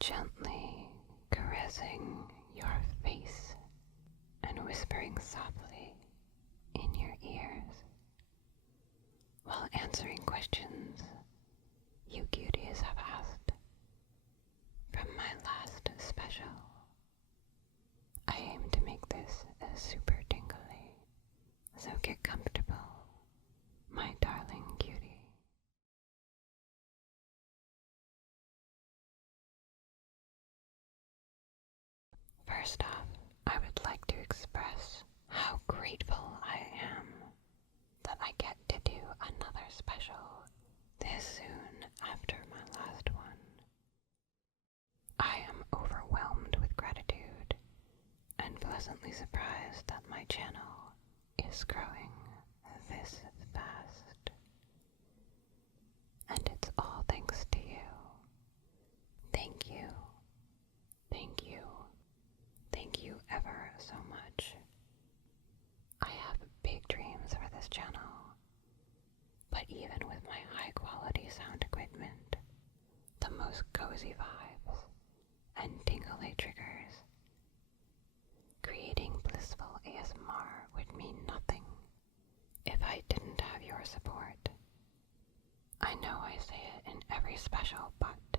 gently caressing your face and whispering softly in your ears while answering questions you cuties have asked from my last special. I aim to make this super tingly, so get comfortable, my darling cutie. First off, I would like to express how grateful I am that I get to do another special this soon after my last one. I am overwhelmed with gratitude and pleasantly surprised that my channel is growing this fast. And it's all thanks to you. Thank you. Thank you. Thank you ever so much. I have big dreams for this channel, but even with my high quality sound equipment, the most cozy vibes, and tingly triggers, creating blissful ASMR would mean nothing if I didn't have your support. I know I say it in every special, but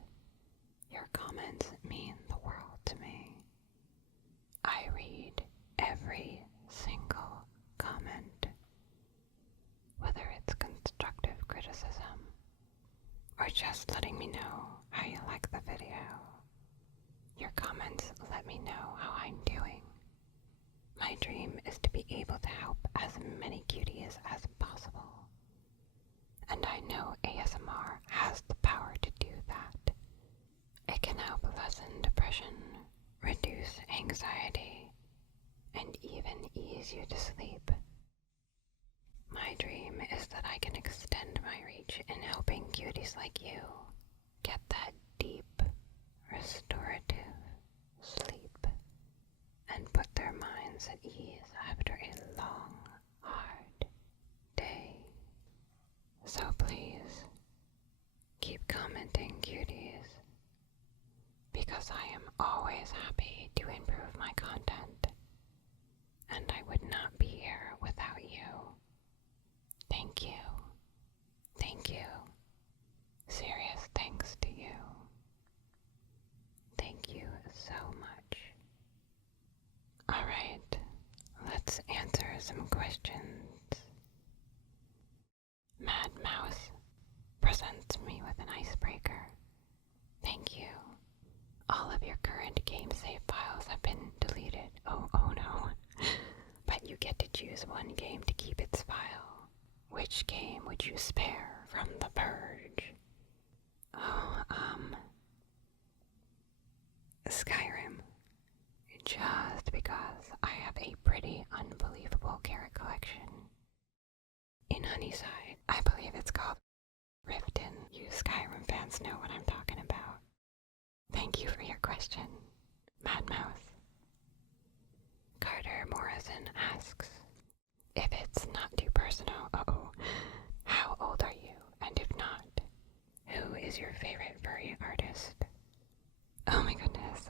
your comments mean the world to me. I read every single comment, whether it's constructive criticism or just letting me know how you like the video. Your comments let me know how I'm doing. My dream is to be able to help as many cuties as possible, and I know ASMR has the power to do that. It can help lessen depression, reduce anxiety, and even ease you to sleep. My dream is that I can extend my reach in helping cuties like you get that deep, restorative sleep and put their minds at ease after a long, hard day. So please, keep commenting, cuties, because I am always happy to improve my content, and I would not be here without you. Thank you. Thank you. Serious thanks to you. Thank you so much. Alright, let's answer some questions. Mad Mouse presents me with an icebreaker. Thank you. All of your current game save files have been deleted. Oh no. But you get to choose one game to keep its file. Which game would you spare from the purge? Skyrim. Just because I have a pretty unbelievable carrot collection. In Honeyside, I believe it's called Riften. You Skyrim fans know what I'm talking about. Thank you for your question, Mad Mouse. Carter Morrison asks, if it's not too personal, how old are you? And if not, who is your favorite furry artist? Oh my goodness,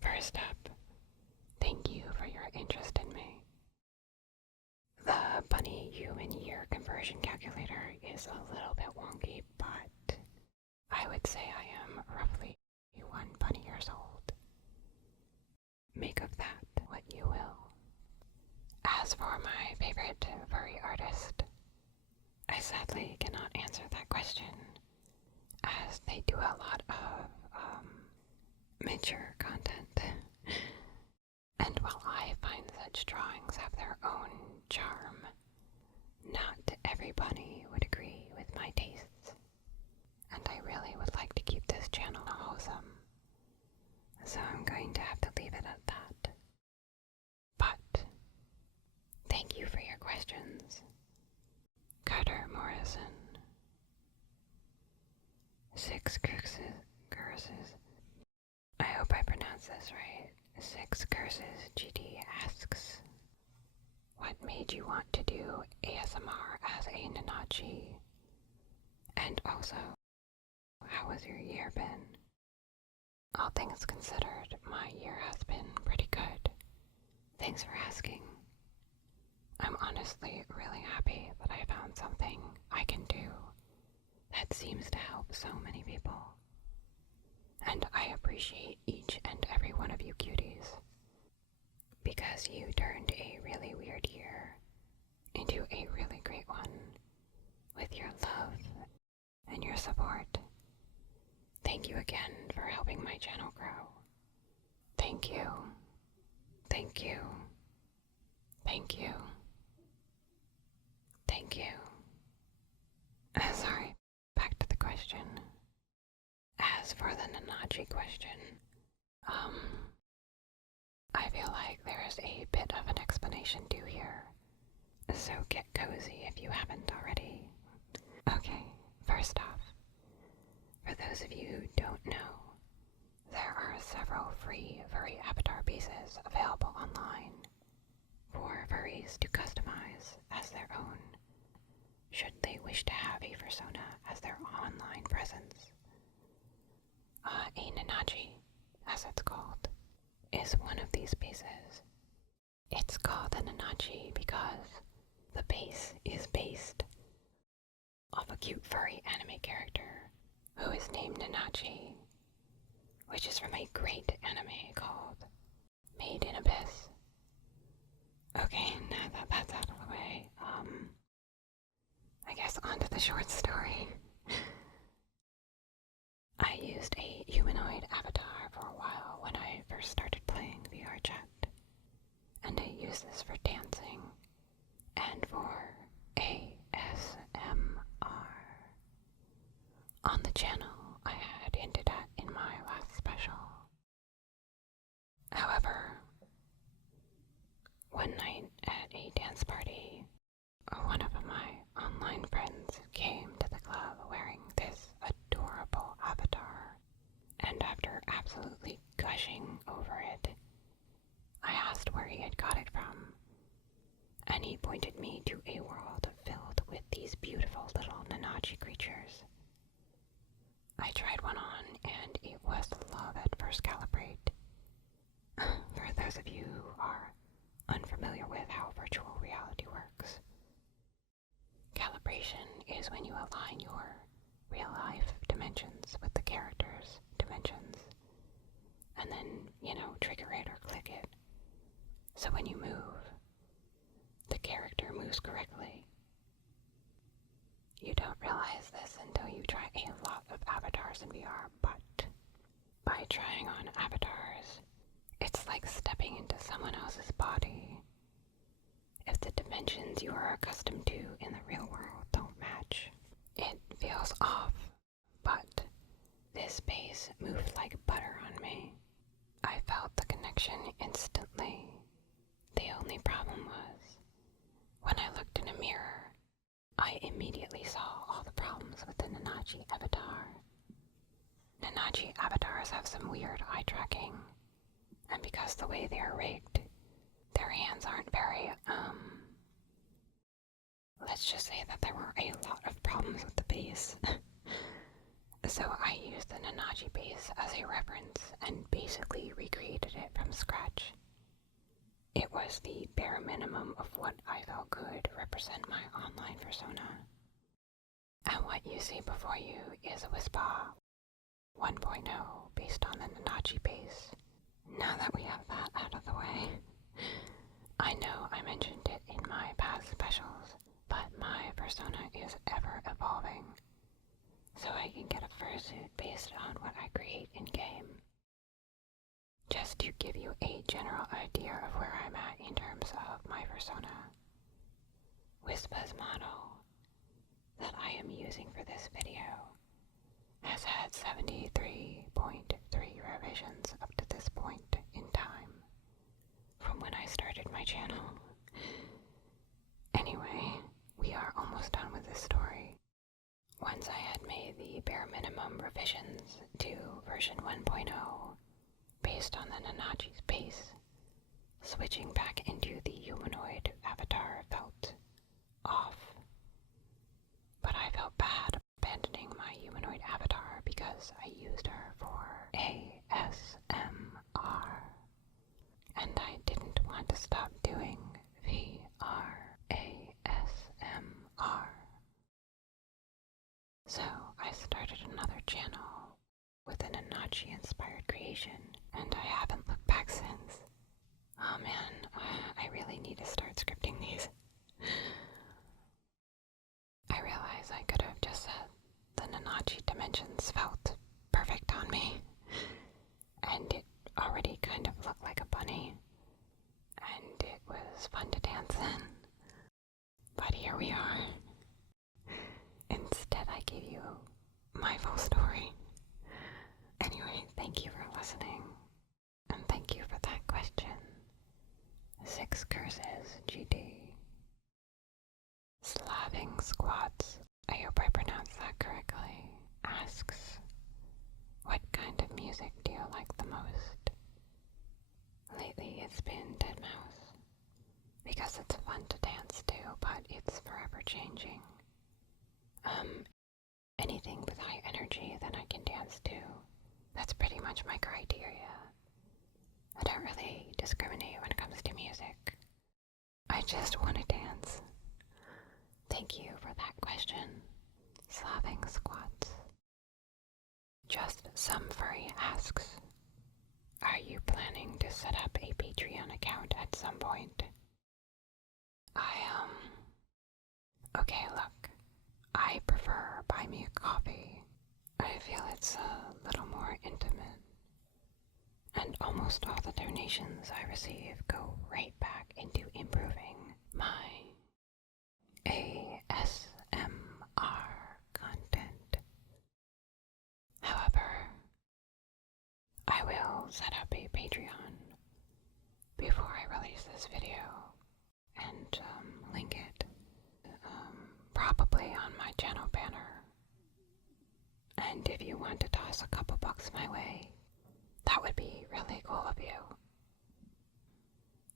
first up, thank you for your interest in me. The bunny human year conversion calculator is a little bit wonky, but I would say I am roughly 1 bunny years old. Make of that what you will. As for my favorite furry artist, I sadly cannot answer that question, as they do a lot of mature content. And while I find such drawings have their own charm, not every bunny would agree with my tastes, and I really would like to keep this channel wholesome, so I'm going to have to leave it at that. But thank you for your questions, Carter Morrison. 6 curses. I hope I pronounced this right. 6 Curses GD asks, what made you want to do ASMR as a Nanachi? And also, how has your year been? All things considered, my year has been pretty good. Thanks for asking. I'm honestly really happy that I found something I can do that seems to help so many people. And I appreciate each and every one of you cuties, because you turned a really weird year into a really great one with your love and your support. Thank you again for helping my channel grow. Thank you. Thank you. Thank you. Thank you. Sorry, back to the question. As for the Nanachi question, I feel like there is a bit of an explanation due here, so get cozy if you haven't already. Okay, first off, for those of you who don't know, there are several free furry avatar pieces available online for furries to customize as their own, should they wish to have a persona as their online presence. A Nanachi, as it's called, is one of these pieces. It's called a Nanachi because the base is based off a cute furry anime character who is named Nanachi, which is from a great anime called Made in Abyss. Okay, now that that's out of the way, I guess onto the short story. I used a humanoid avatar for a while when I first started playing VR chat, and I used this for dancing and for ASMR. On the channel I had hinted at in my last special. However, one night at a dance party, one of my online friends came to the club wearing this adorable avatar, and after absolutely gushing over it, I asked where he had got it from, and he pointed me to a world filled with these beautiful little Nanachi creatures. I tried one on, and it was love at first calibrate. For those of you who are unfamiliar with how virtual reality works, calibration is when you align your real-life dimensions with the character's dimensions, and then, trigger it or click it. So when you move, the character moves correctly. You don't realize this until you try a lot of avatars in VR, but by trying on avatars, it's like stepping into someone else's body. If the dimensions you are accustomed to in the real world don't match, it feels off, but this base moved like butter on me. I felt the connection instantly. The only problem was, when I looked in a mirror, I immediately saw all the problems with the Nanachi avatar. Nanachi avatars have some weird eye tracking, and because the way they are rigged, their hands aren't very, let's just say that there were a lot of problems with the base. So I used the Nanachi base as a reference and basically recreated it from scratch. It was the bare minimum of what I felt could represent my online persona. And what you see before you is a Whispaw 1.0 based on the Nanachi base. Now that we have that out of the way, I know I mentioned it in my past specials, but my persona is ever evolving, so I can get a fursuit based on what I create in-game. Just to give you a general idea of where I'm at in terms of my persona, Whispaw's model that I am using for this video has had 73.3 revisions up to this point in time, from when I started my channel. Anyway, we are almost done with this story. Once I had made the bare minimum revisions to version 1.0, based on the Nanachi's base, switching back into the humanoid avatar felt off. But I felt bad abandoning my humanoid avatar because I used her for ASMR. stop doing VRASMR. So I started another channel with an Anachi-inspired creation, and I haven't looked back since. Oh man, I really need to start scripting these. I realize I could have just said the Nanachi dimensions felt perfect on me, and it already kind of looked like a bunny, and it was fun to dance in. But here we are. Instead, I gave you my full story. Anyway, thank you for listening, and thank you for that question. 6 Curses GD. Slaving Squats, I hope I pronounced that correctly, asks, what kind of music do you like the most? Lately it's been Dead Mouse, because it's fun to dance to, but it's forever changing. Anything with high energy that I can dance to, that's pretty much my criteria. I don't really discriminate when it comes to music. I just want to dance. Thank you for that question, Slaving Squats. Just Some Furry asks, are you planning to set up a Patreon account at some point? Okay, look, I prefer Buy Me a Coffee. I feel it's a little more intimate, and almost all the donations I receive go right back into improving my ASMR content. However, I will set up a Patreon before I release this video and link it probably on my channel banner. And if you want to toss a couple bucks my way, that would be really cool of you.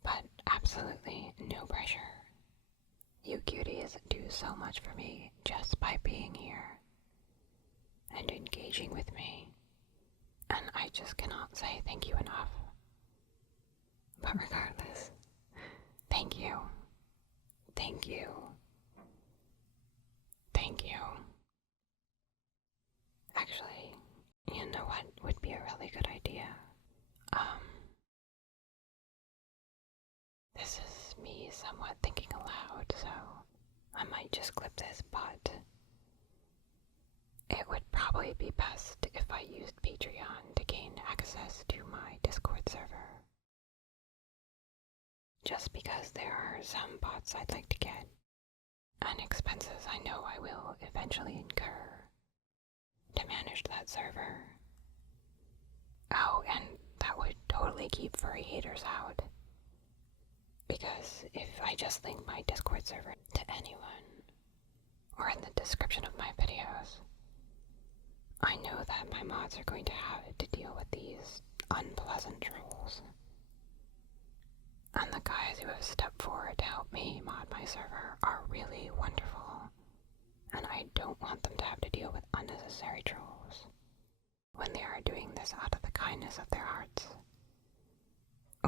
But absolutely no pressure. You cuties do so much for me just by being here and engaging with me, and I just cannot say thank you enough. But regardless, thank you. Thank you. Thank you. Actually, you know what would be a really good idea? This is me somewhat thinking aloud, so I might just clip this, but it would probably be best if I used Patreon to gain access to my Discord server. Just because there are some bots I'd like to get, and expenses I know I will eventually incur to manage that server. Oh, and that would totally keep furry haters out. Because if I just link my Discord server to anyone, or in the description of my videos, I know that my mods are going to have to deal with these unpleasant trolls. And the guys who have stepped forward to help me mod my server are really wonderful, and I don't want them to have to deal with unnecessary trolls when they are doing this out of the kindness of their hearts.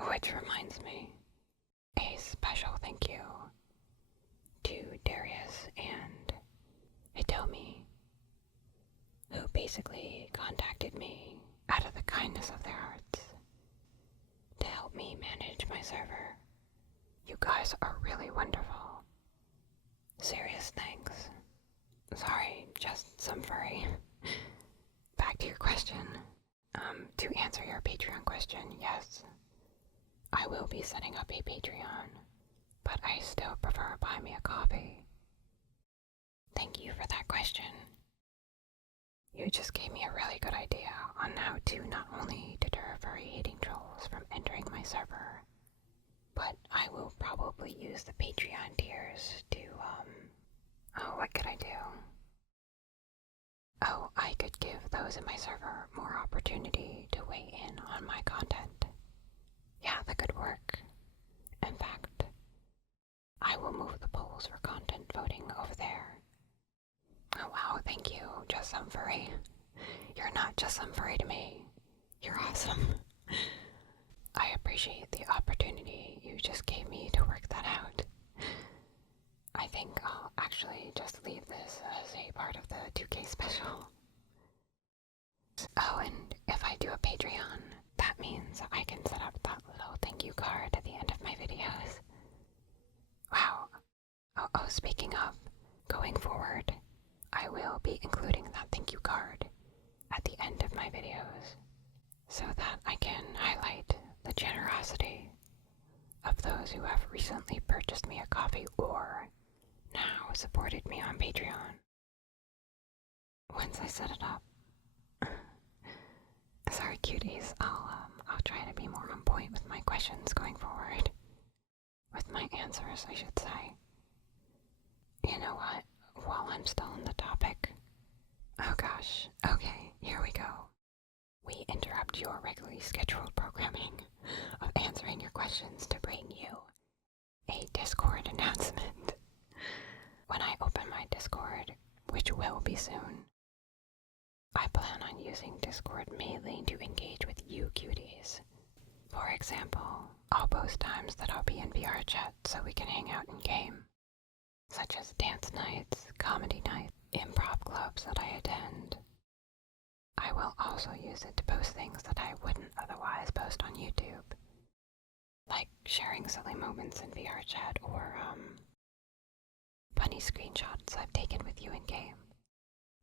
Which reminds me, a special thank you to Darius and Hitomi, who basically contacted me out of the kindness of their hearts to help me manage my server. You guys are really wonderful. Serious thanks. Sorry, just some furry. Back to your question. To answer your Patreon question, yes, I will be setting up a Patreon, but I still prefer Buy Me a Coffee. Thank you for that question. You just gave me a really good idea on how to not only deter furry hating trolls from entering my server, but I will probably use the Patreon tiers to, what could I do? Oh, I could give those in my server more opportunity to weigh in on my content. Yeah, that could work. In fact, I will move the polls for content voting over there. Oh wow, thank you, Just Some Furry. You're not just some furry to me. You're awesome. I appreciate the opportunity you just gave me to work that out. I think I'll actually just leave this as a part of the 2K special. Oh, and if I do a Patreon, that means I can set up that little thank you card at the end of my videos. Wow. Oh, speaking of, going forward, I will be including that thank you card at the end of my videos so that I can highlight the generosity of those who have recently purchased me a coffee or now supported me on Patreon. Once I set it up, sorry cuties, I'll try to be more on point with my questions going forward. With my answers, I should say. You know what? While I'm still on the topic... Oh gosh, okay, here we go. We interrupt your regularly scheduled programming of answering your questions to bring you a Discord announcement. When I open my Discord, which will be soon, I plan on using Discord mainly to engage with you cuties. For example, I'll post times that I'll be in VR chat so we can hang out in game, such as dance nights, comedy nights, improv clubs that I attend. I will also use it to post things that I wouldn't otherwise post on YouTube, like sharing silly moments in VR chat or, funny screenshots I've taken with you in game.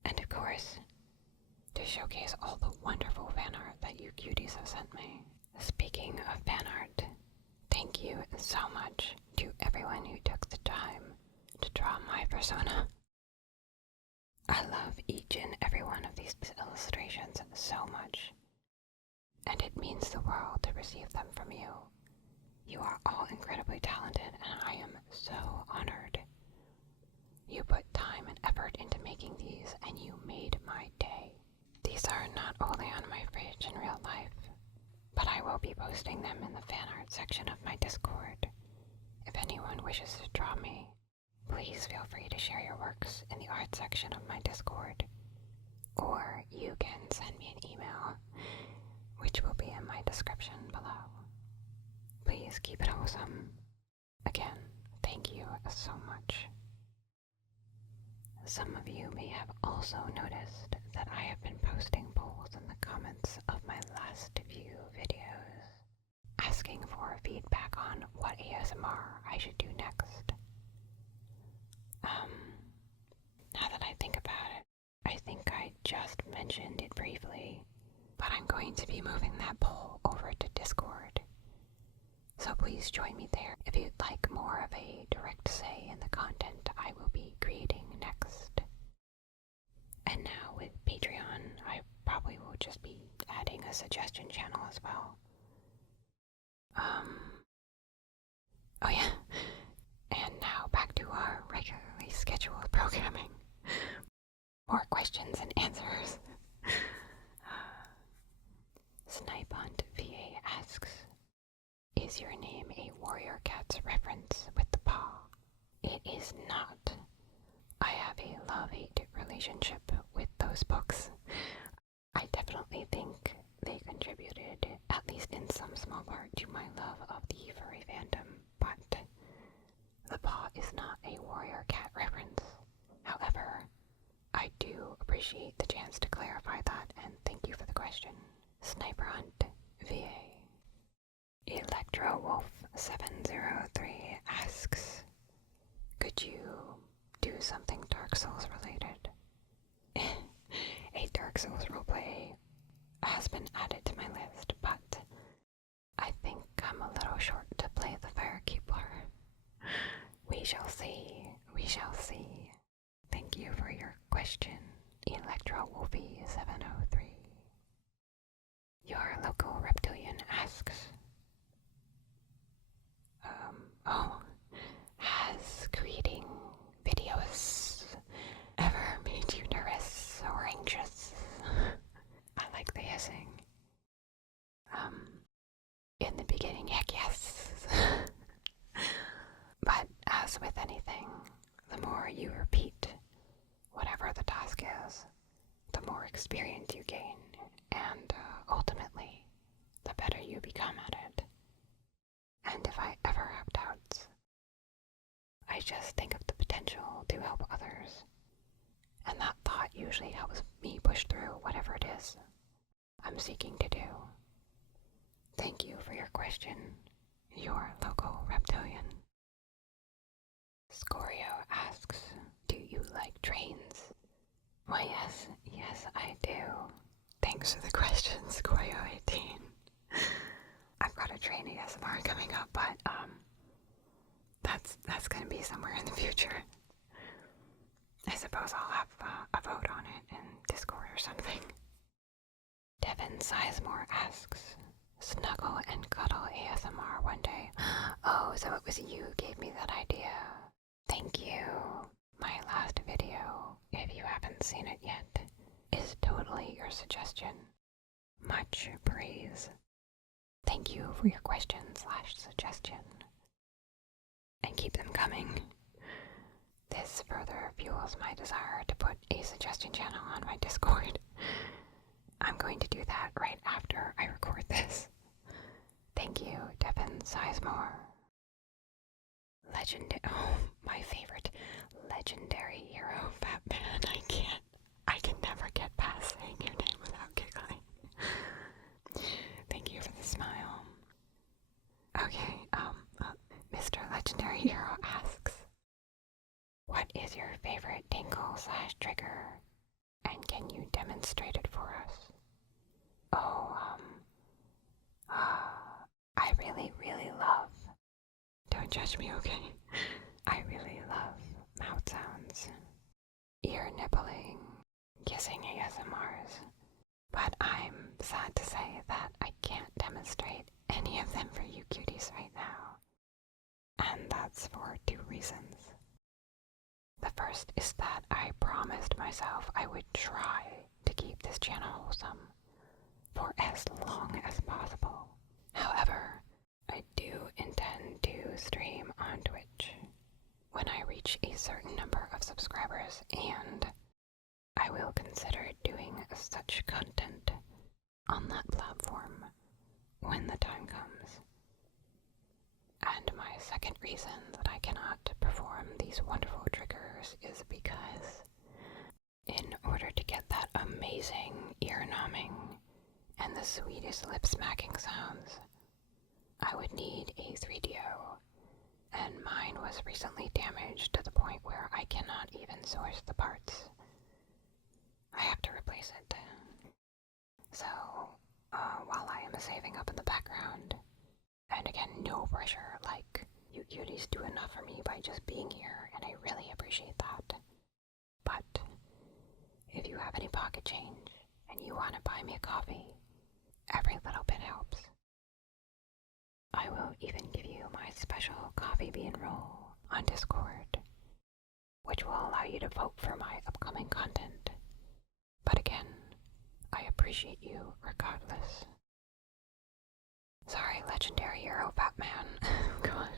And of course, to showcase all the wonderful fan art that you cuties have sent me. Speaking of fan art, thank you so much to everyone who took the time to draw my persona. I love each and every one of these illustrations so much, and it means the world to receive them from you. You are all incredibly talented, and I am so honored. You put time and effort into making these, and you made my day. These are not only on my fridge in real life, but I will be posting them in the fan art section of my Discord. If anyone wishes to draw me, please feel free to share your works in the art section of my Discord, or you can send me an email, which will be in my description below. Please keep it awesome. Again, thank you so much. Some of you may have also noticed that I have been posting polls in the comments of my last few videos, asking for feedback on what ASMR I should do next. Now that I think about it, I think I just mentioned it briefly, but I'm going to be moving that poll over to Discord. So please join me there if you'd like more of a direct say in the content I will be creating next. And now with Patreon, I probably will just be adding a suggestion channel as well. Oh yeah. And now back to our regularly scheduled programming. More questions and answers. Snipe Hunt VA asks, is your name a Warrior Cats reference with the paw? It is not. I have a love-hate relationship with those books. I definitely think they contributed, at least in some small part, to my love of the furry fandom, but the paw is not a Warrior Cat reference. However, I do appreciate the chance to clarify that, and thank you for the question. Sniper Hunt VA. Electro Wolf 703 asks, could you do something Dark Souls related? A Dark Souls roleplay has been added to my list, but I think I'm a little short to play the Firekeeper. We shall see, we shall see. Thank you for your question, Electro Wolfie 703. Your local reptilian asks, has creating videos ever made you nervous or anxious? I like the hissing. In the beginning, heck yes. But as with anything, the more you repeat whatever the task is, the more experience you gain, and ultimately, the better you become at it. And if I ever I just think of the potential to help others. And that thought usually helps me push through whatever it is I'm seeking to do. Thank you for your question, your local reptilian. Scorio asks, do you like trains? Why, yes, I do. Thanks for the question, Scorio18. I've got a train ASMR coming up, but that's gonna be somewhere in the future. I suppose I'll have a vote on it in Discord or something. Devin Sizemore asks, snuggle and cuddle ASMR one day. Oh, so it was you who gave me that idea. Thank you. My last video, if you haven't seen it yet, is totally your suggestion. Much praise. Thank you for your question/suggestion. And keep them coming. This further fuels my desire to put a suggestion channel on my Discord. I'm going to do that right after I record this. Thank you, Devin Sizemore. Oh, my favorite legendary hero, Batman. I can never get past saying your name without giggling. Thank you for the smile. Okay, Mr. Legendary Hero asks, what is your favorite tingle/trigger? And can you demonstrate it for us? Oh, I really love, don't judge me, okay? I really love mouth sounds, ear nibbling, kissing ASMRs, but I'm sad to say that I can't demonstrate any of them for you cuties right now. And that's for 2 reasons. The first is that I promised myself I would try to keep this channel wholesome for as long as possible. However, I do intend to stream on Twitch when I reach a certain number of subscribers, and I will consider doing such content on that platform when the time comes. And my second reason that I cannot perform these wonderful triggers is because in order to get that amazing ear-numbing and the sweetest lip-smacking sounds, I would need a 3DO, and mine was recently damaged to the point where I cannot even source the parts. I have to replace it. So, while I am saving up in the background, and again, no pressure, like, you cuties do enough for me by just being here, and I really appreciate that. But, if you have any pocket change, and you want to buy me a coffee, every little bit helps. I will even give you my special coffee bean roll on Discord, which will allow you to vote for my upcoming content. But again, I appreciate you regardless. Sorry, legendary hero Batman. God.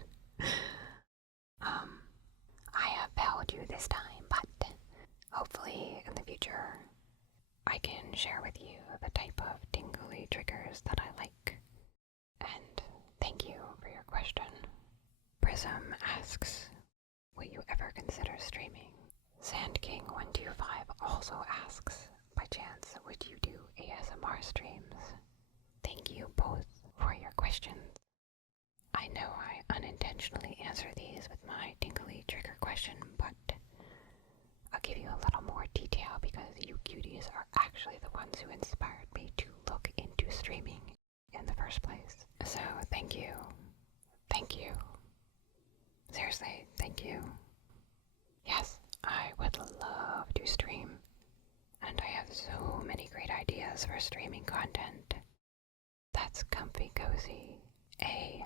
I have failed you this time, but hopefully in the future I can share with you the type of tingly triggers that I like. And thank you for your question. Prism asks, will you ever consider streaming? SandKing125 also asks, by chance, would you do ASMR streams? Thank you both for your questions. I know I unintentionally answer these with my tingly trigger question, but I'll give you a little more detail because you cuties are actually the ones who inspired me to look into streaming in the first place. So thank you. Thank you. Seriously, thank you. Yes, I would love to stream, and I have so many great ideas for streaming content. That's comfy cozy ASMR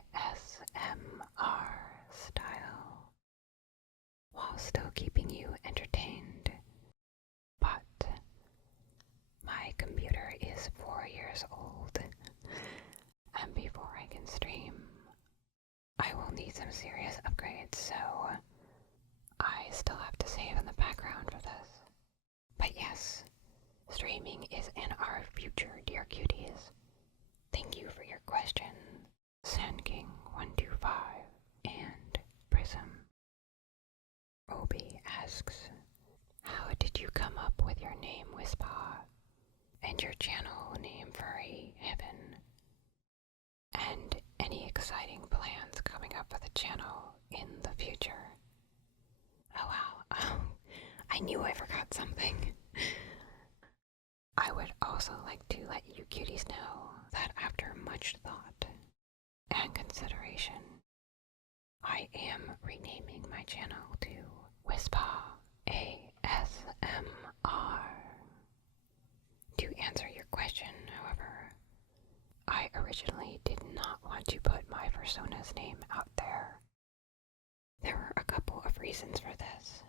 style, while still keeping you entertained. But my computer is 4 years old, and before I can stream, I will need some serious upgrades, so I still have to save in the background for this. But yes, streaming is in our future, dear cuties. Thank you for your question, SandKing125 and Prism. asks, how did you come up with your name Whispaw and your channel name Furry Heaven? And any exciting plans coming up for the channel in the future? Oh wow, I knew I forgot something. I would also like to let you cuties know that after much thought and consideration, I am renaming my channel to Whispaw ASMR. To answer your question, however, I originally did not want to put my persona's name out there. There were a couple of reasons for this.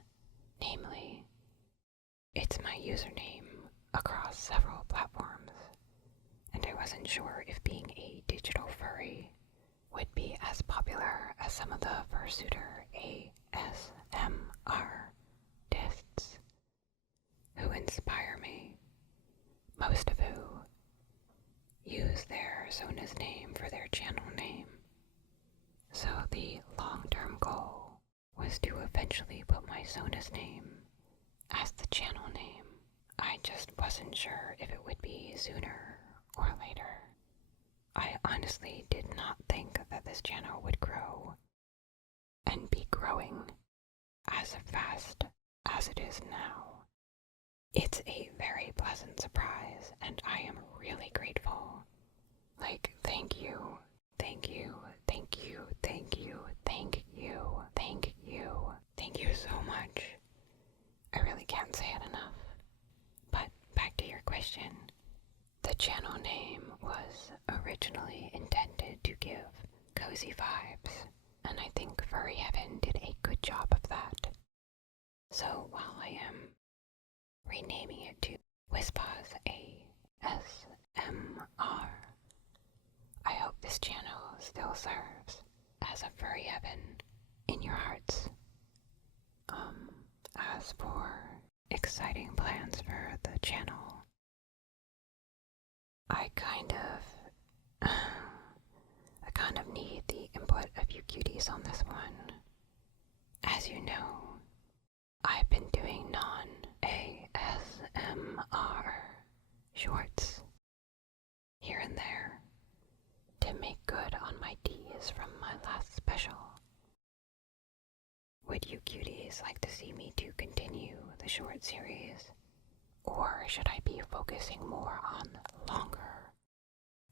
Namely, it's my username across several platforms, and I wasn't sure if being a digital furry would be as popular as some of the fursuiter ASMR artists who inspire me, most of who use their Sona's name for their channel name. So the long-term goal was to eventually put my Sona's name as the channel name. I just wasn't sure if it would be sooner or later. I honestly did not think that this channel would grow and be growing as fast as it is now. It's a very pleasant surprise, and I am really grateful. Thank you, thank you, thank you, thank you, thank you, thank you, thank you so much. I really can't say it enough. But back to your question. The channel name was originally intended to give cozy vibes, and I think Furry Heaven did a good job of that. So while I am renaming it to Whispaw's ASMR, I hope this channel still serves as a Furry Heaven in your hearts. As for exciting plans for the channel, I kind of need the input of you cuties on this one. As you know, I've been doing non-ASMR shorts here and there to make good on my D's from my last special. Would you cuties like to see me to continue the short series? Or should I be focusing more on longer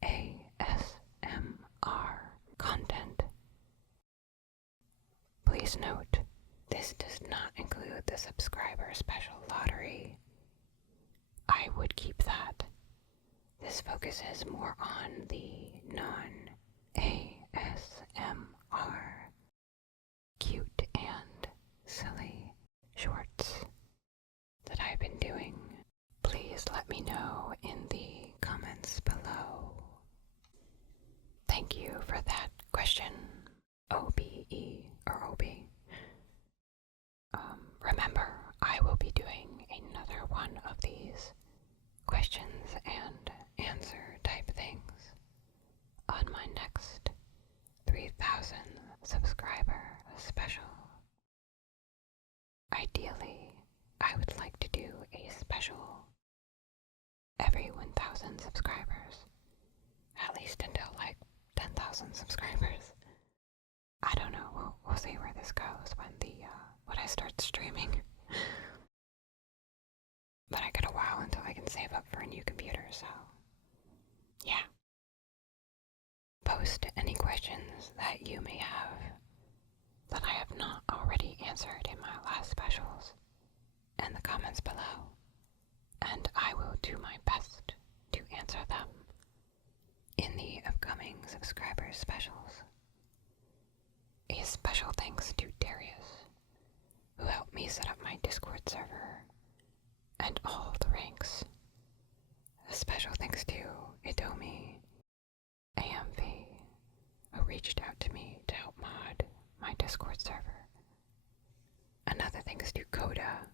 ASMR content? Please note, this does not include the subscriber special lottery. I would keep that. This focuses more on the non-ASMR cute and silly shorts that I've been doing. Please let me know in the comments below. Thank you for that question, OBE or OB. Remember, I will be doing another one of these questions and answer type things on my next 3,000 subscriber special. Ideally, I would like to do a special every 1,000 subscribers, at least until 10,000 subscribers. I don't know, we'll see where this goes when I start streaming. But I got a while until I can save up for a new computer, so yeah. Post any questions that you may have that I have not already answered in my last specials in the comments below, and I will do my best to answer them in the upcoming subscriber specials. A special thanks to Darius, who helped me set up my Discord server and all the ranks. A special thanks to Itomi AMV, who reached out to me to help mod my Discord server. Another thanks to Coda,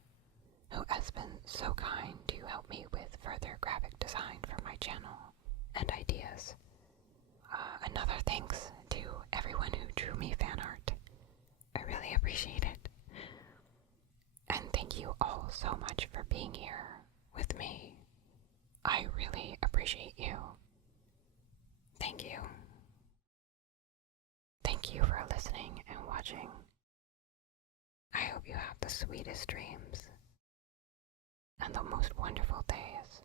who has been so kind to help me with further graphic design for my channel and ideas. Another thanks to everyone who drew me fan art. I really appreciate it. And all so much for being here with me. I really appreciate you. Thank you. Thank you for listening and watching. I hope you have the sweetest dreams and the most wonderful days.